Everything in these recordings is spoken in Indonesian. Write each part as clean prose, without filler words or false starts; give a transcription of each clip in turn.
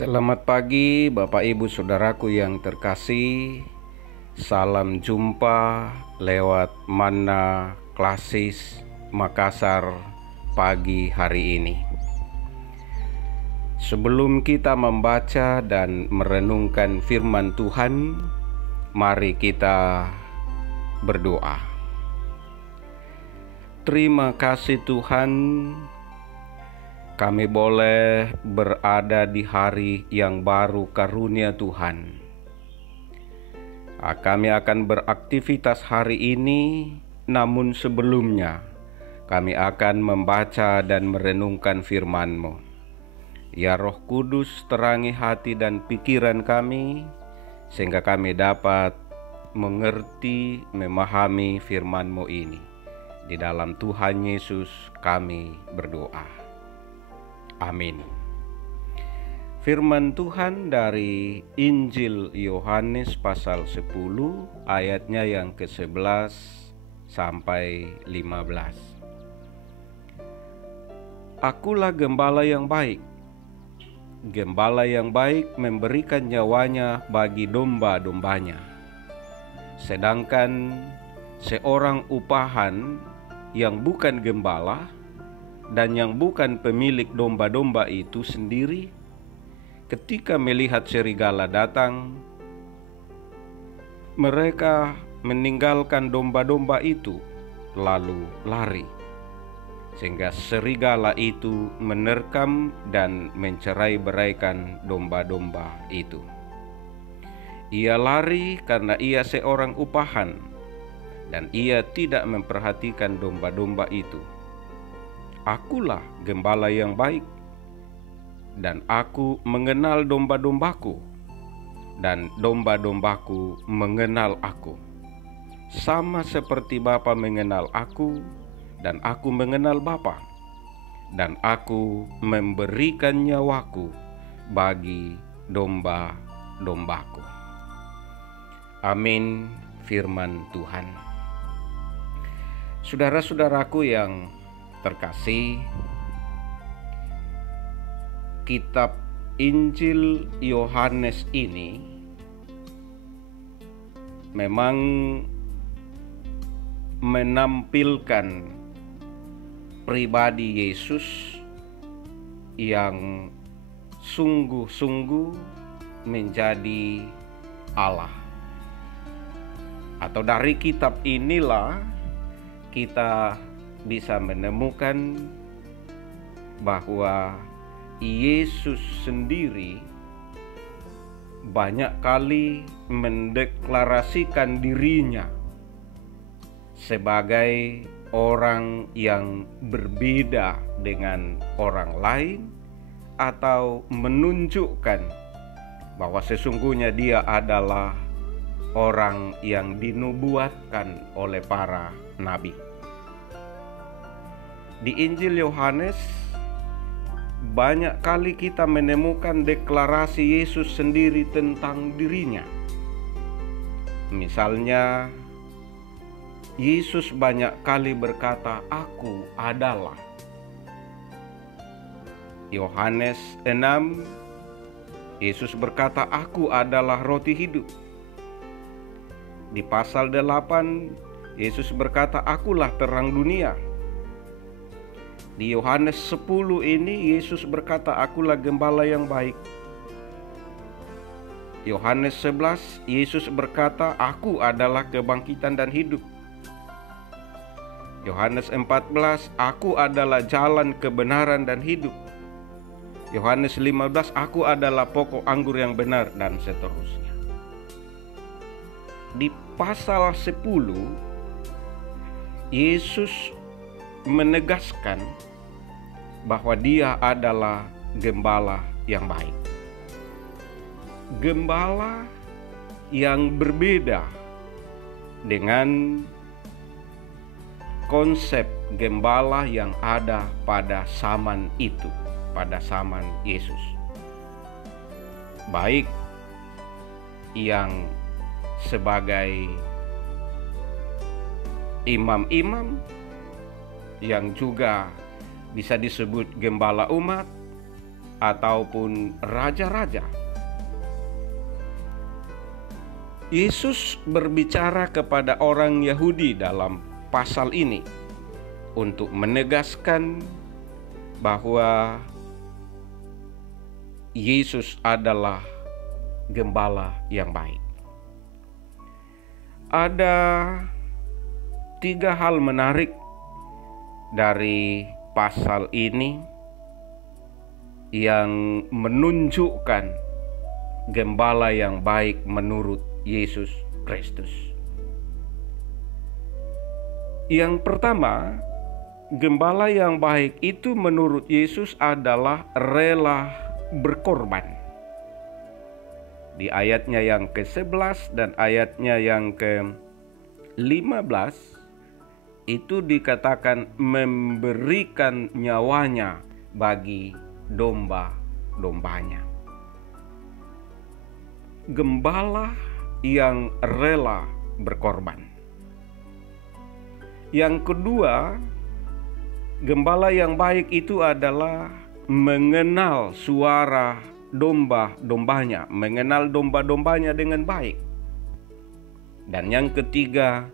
Selamat pagi Bapak Ibu Saudaraku yang terkasih. Salam jumpa lewat Manna Klasis Makassar pagi hari ini. Sebelum kita membaca dan merenungkan firman Tuhan, mari kita berdoa. Terima kasih Tuhan, kami boleh berada di hari yang baru karunia Tuhan. Kami akan beraktivitas hari ini, namun sebelumnya kami akan membaca dan merenungkan firman-Mu. Ya Roh Kudus, terangi hati dan pikiran kami, sehingga kami dapat mengerti, memahami firman-Mu ini. Di dalam Tuhan Yesus kami berdoa. Amin. Firman Tuhan dari Injil Yohanes pasal 10 ayatnya yang ke-11 sampai 15. Akulah gembala yang baik. Gembala yang baik memberikan nyawanya bagi domba-dombanya. Sedangkan seorang upahan yang bukan gembala dan yang bukan pemilik domba-domba itu sendiri, ketika melihat serigala datang, mereka meninggalkan domba-domba itu lalu lari, sehingga serigala itu menerkam dan mencerai-beraikan domba-domba itu. Ia lari karena ia seorang upahan dan ia tidak memperhatikan domba-domba itu. Akulah gembala yang baik, dan aku mengenal domba-dombaku, dan domba-dombaku mengenal aku. Sama seperti Bapa mengenal aku, dan aku mengenal Bapa, dan aku memberikan nyawaku bagi domba-dombaku. Amin. Firman Tuhan. Saudara-saudaraku yang terkasih, kitab Injil Yohanes ini memang menampilkan pribadi Yesus yang sungguh-sungguh menjadi Allah. Atau dari kitab inilah kita bisa menemukan bahwa Yesus sendiri banyak kali mendeklarasikan dirinya sebagai orang yang berbeda dengan orang lain, atau menunjukkan bahwa sesungguhnya dia adalah orang yang dinubuatkan oleh para nabi. Di Injil Yohanes banyak kali kita menemukan deklarasi Yesus sendiri tentang dirinya. Misalnya, Yesus banyak kali berkata, "Aku adalah." Yohanes 6, Yesus berkata, "Aku adalah roti hidup." Di pasal 8, Yesus berkata, "Akulah terang dunia." Di Yohanes 10 ini Yesus berkata, "Akulah gembala yang baik." Yohanes 11, Yesus berkata, "Aku adalah kebangkitan dan hidup." Yohanes 14, "Aku adalah jalan, kebenaran dan hidup." Yohanes 15, "Aku adalah pokok anggur yang benar," dan seterusnya. Di pasal 10, Yesus menegaskan bahwa dia adalah gembala yang baik. Gembala yang berbeda dengan konsep gembala yang ada pada zaman itu, pada zaman Yesus. Baik yang sebagai imam-imam, yang juga bisa disebut gembala umat, ataupun raja-raja. Yesus berbicara kepada orang Yahudi dalam pasal ini untuk menegaskan bahwa Yesus adalah gembala yang baik. Ada 3 hal menarik dari pasal ini yang menunjukkan gembala yang baik menurut Yesus Kristus. Yang pertama, gembala yang baik itu menurut Yesus adalah rela berkorban. Di ayatnya yang ke-11 dan ayatnya yang ke-15 itu dikatakan memberikan nyawanya bagi domba-dombanya. Gembala yang rela berkorban. Yang kedua, gembala yang baik itu adalah mengenal suara domba-dombanya, mengenal domba-dombanya dengan baik. Dan yang ketiga,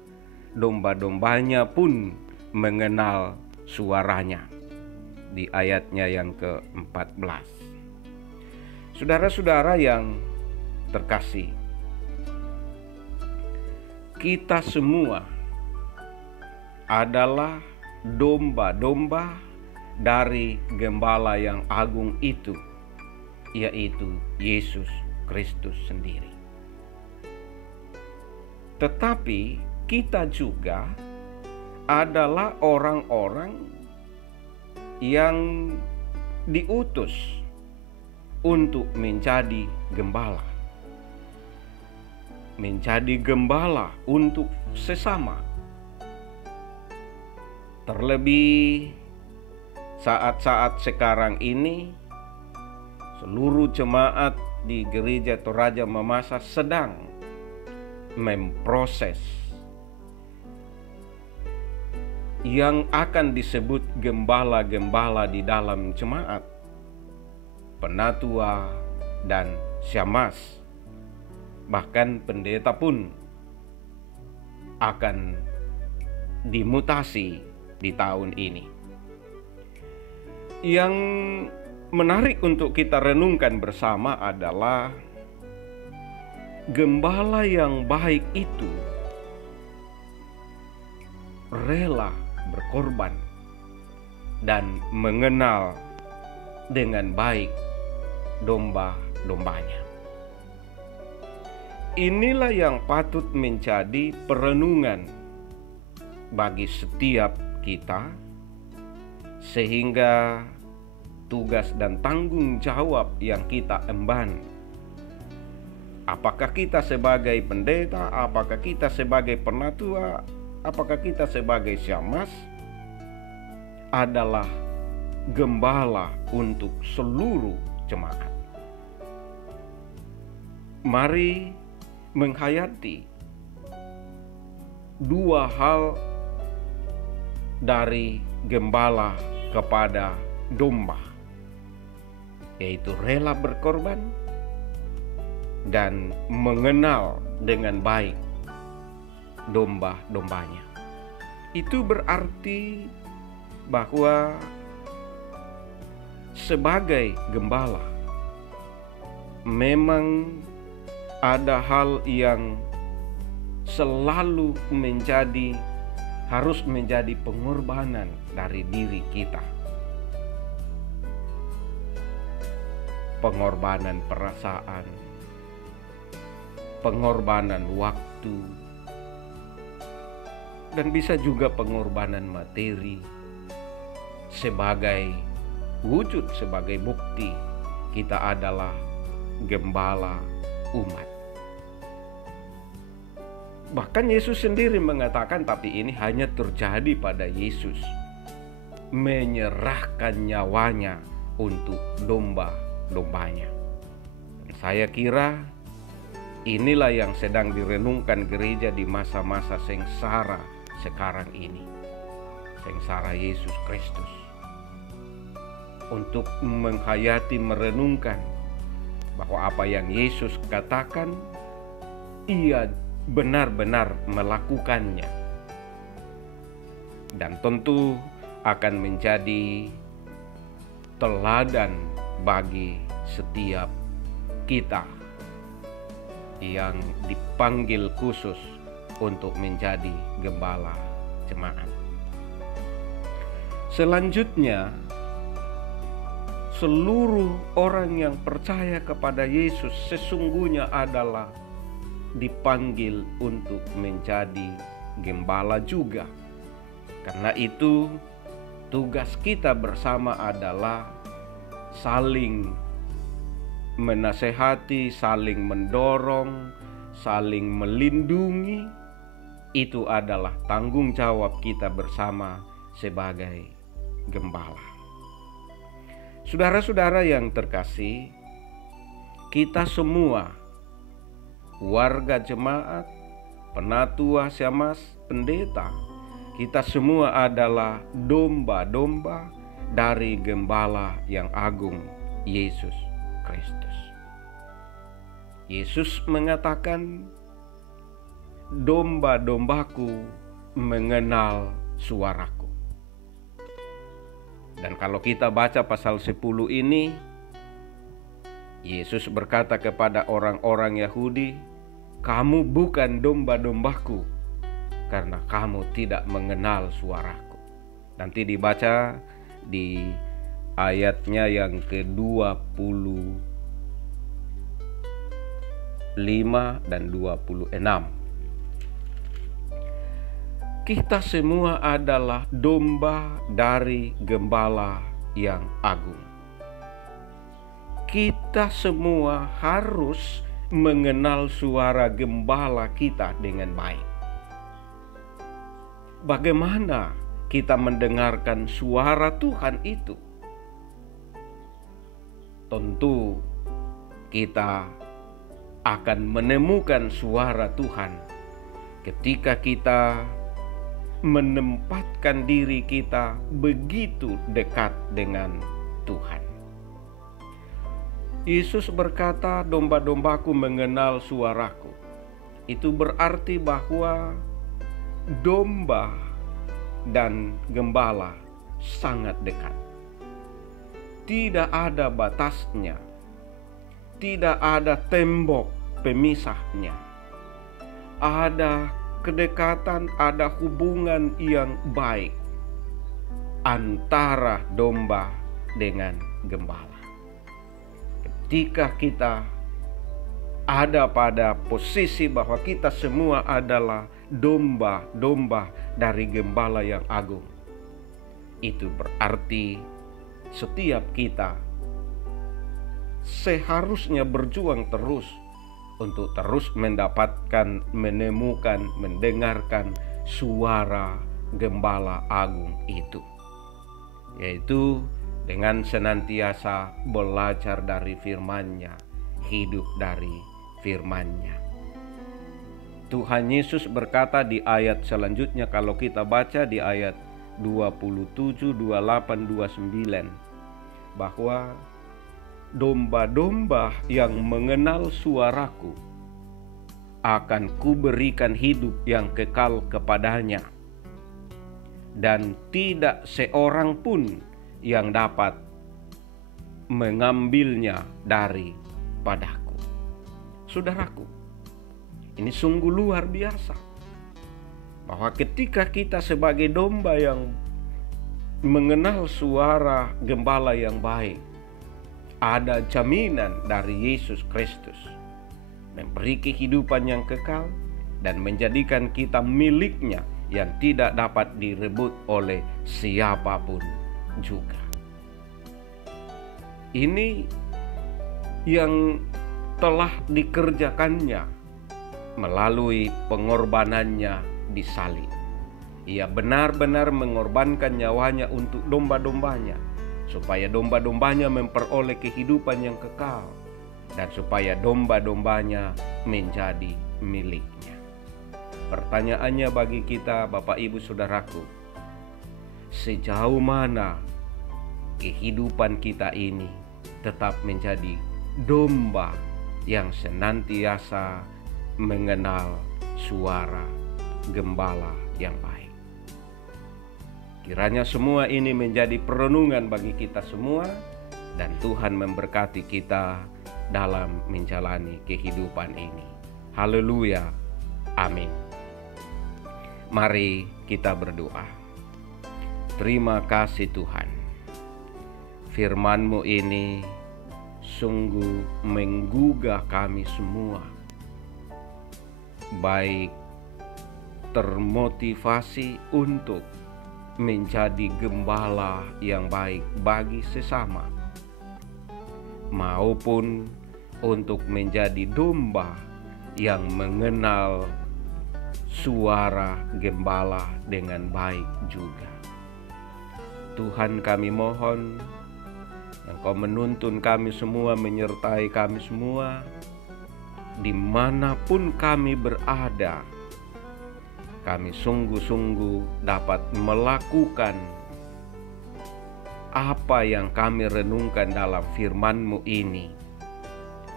domba-dombanya pun mengenal suaranya. Di ayatnya yang ke-14. Saudara-saudara yang terkasih, kita semua adalah domba-domba dari gembala yang agung itu, yaitu Yesus Kristus sendiri. Tetapi kita juga adalah orang-orang yang diutus untuk menjadi gembala. Menjadi gembala untuk sesama. Terlebih saat-saat sekarang ini, seluruh jemaat di Gereja Toraja Mamasa sedang memproses yang akan disebut gembala-gembala di dalam jemaat, penatua dan syammas. Bahkan pendeta pun akan dimutasi di tahun ini. Yang menarik untuk kita renungkan bersama adalah gembala yang baik itu rela berkorban dan mengenal dengan baik domba-dombanya. Inilah yang patut menjadi perenungan bagi setiap kita, sehingga tugas dan tanggung jawab yang kita emban, apakah kita sebagai pendeta, apakah kita sebagai penatua, apakah kita sebagai syammas, adalah gembala untuk seluruh jemaat. Mari menghayati 2 hal dari gembala kepada domba, yaitu rela berkorban dan mengenal dengan baik domba-dombanya. Itu berarti bahwa sebagai gembala memang ada hal yang selalu harus menjadi pengorbanan dari diri kita. Pengorbanan perasaan, pengorbanan waktu, dan bisa juga pengorbanan materi sebagai wujud, sebagai bukti kita adalah gembala umat. Bahkan Yesus sendiri mengatakan, tapi ini hanya terjadi pada Yesus, menyerahkan nyawanya untuk domba-dombanya. Saya kira inilah yang sedang direnungkan gereja di masa-masa sengsara sekarang ini. Sengsara Yesus Kristus. untuk menghayati, merenungkan bahwa apa yang Yesus katakan, ia benar-benar melakukannya. Dan tentu akan menjadi teladan bagi setiap kita yang dipanggil khusus untuk menjadi gembala jemaat. Selanjutnya, seluruh orang yang percaya kepada Yesus sesungguhnya adalah dipanggil untuk menjadi gembala juga. Karena itu, tugas kita bersama adalah saling menasehati, saling mendorong, saling melindungi. Itu adalah tanggung jawab kita bersama sebagai gembala. Saudara-saudara yang terkasih, kita semua, warga jemaat, penatua Syamas, pendeta, kita semua adalah domba-domba dari gembala yang agung, Yesus Kristus. Yesus mengatakan, domba-dombaku mengenal suaraku. Dan kalau kita baca pasal 10 ini, Yesus berkata kepada orang-orang Yahudi, kamu bukan domba-dombaku, karena kamu tidak mengenal suaraku. Nanti dibaca di ayatnya yang ke-25 dan 26. Kita semua adalah domba dari gembala yang agung. Kita semua harus mengenal suara gembala kita dengan baik. Bagaimana kita mendengarkan suara Tuhan itu? Tentu kita akan menemukan suara Tuhan ketika kita menempatkan diri kita begitu dekat dengan Tuhan. Yesus berkata, domba-dombaku mengenal suaraku. Itu berarti bahwa domba dan gembala sangat dekat. Tidak ada batasnya, tidak ada tembok pemisahnya. Ada kedekatan, ada hubungan yang baik antara domba dengan gembala. Ketika kita ada pada posisi bahwa kita semua adalah domba-domba dari gembala yang agung, itu berarti setiap kita seharusnya berjuang terus untuk terus mendapatkan, menemukan, mendengarkan suara gembala agung itu, yaitu dengan senantiasa belajar dari firman-Nya, hidup dari firman-Nya. Tuhan Yesus berkata di ayat selanjutnya, kalau kita baca di ayat 27, 28, 29, bahwa domba-domba yang mengenal suaraku akan kuberikan hidup yang kekal kepadanya, dan tidak seorang pun yang dapat mengambilnya daripadaku. Saudaraku, ini sungguh luar biasa, bahwa ketika kita sebagai domba yang mengenal suara gembala yang baik, ada jaminan dari Yesus Kristus memberi kehidupan yang kekal dan menjadikan kita miliknya yang tidak dapat direbut oleh siapapun juga. Ini yang telah dikerjakannya melalui pengorbanannya di salib. Ia benar-benar mengorbankan nyawanya untuk domba-dombanya, supaya domba-dombanya memperoleh kehidupan yang kekal, dan supaya domba-dombanya menjadi miliknya. Pertanyaannya bagi kita, Bapak Ibu Saudaraku, sejauh mana kehidupan kita ini tetap menjadi domba yang senantiasa mengenal suara gembala yang baik. Kiranya semua ini menjadi perenungan bagi kita semua, dan Tuhan memberkati kita dalam menjalani kehidupan ini. Haleluya. Amin. Mari kita berdoa. Terima kasih Tuhan. Firman-Mu ini sungguh menggugah kami semua, baik termotivasi untuk menjadi gembala yang baik bagi sesama, maupun untuk menjadi domba yang mengenal suara gembala dengan baik juga. Tuhan, kami mohon Engkau menuntun kami semua, menyertai kami semua dimanapun kami berada. Kami sungguh-sungguh dapat melakukan apa yang kami renungkan dalam firman-Mu ini,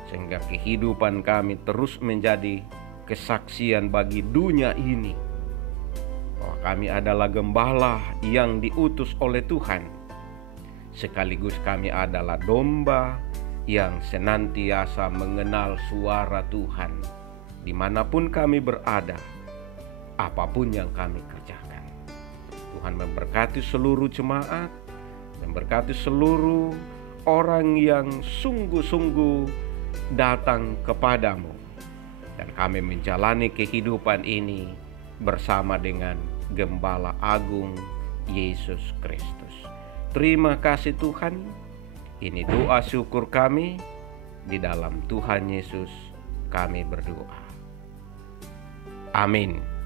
sehingga kehidupan kami terus menjadi kesaksian bagi dunia ini bahwa kami adalah gembala yang diutus oleh Tuhan, sekaligus kami adalah domba yang senantiasa mengenal suara Tuhan dimanapun kami berada, apapun yang kami kerjakan. Tuhan memberkati seluruh jemaat, memberkati seluruh orang yang sungguh-sungguh datang kepadamu, dan kami menjalani kehidupan ini bersama dengan Gembala Agung Yesus Kristus. Terima kasih Tuhan. Ini doa syukur kami, di dalam Tuhan Yesus kami berdoa. Amin.